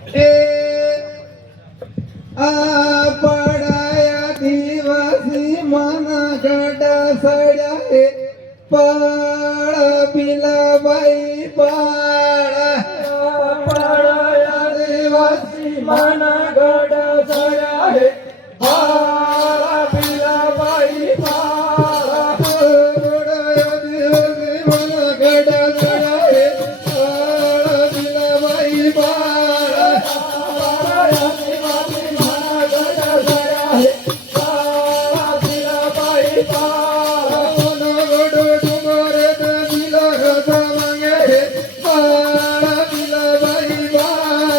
એ આ પડાયા દિવસી મન ગડા સડ્યા હે પાળ પીલા ભાઈ પાળ પડાયા દિવસી મન ગડા સડ્યા હે પાળ પીલા ભાઈ પાળ પડાયા દિવસી મન ગડા સડ્યા હે પાળ પીલા ભાઈ પાળ પડાયા દિવસી મન ગડા સડ્યા હે પાળ પીલા ભાઈ પાળ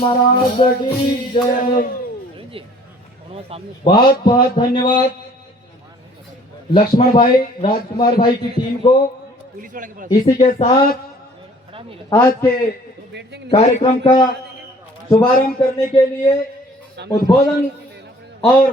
महाराज की जय। बहुत बहुत धन्यवाद लक्ष्मण भाई, राजकुमार भाई की टीम को। इसी के साथ आज के कार्यक्रम का शुभारंभ करने के लिए उद्बोधन और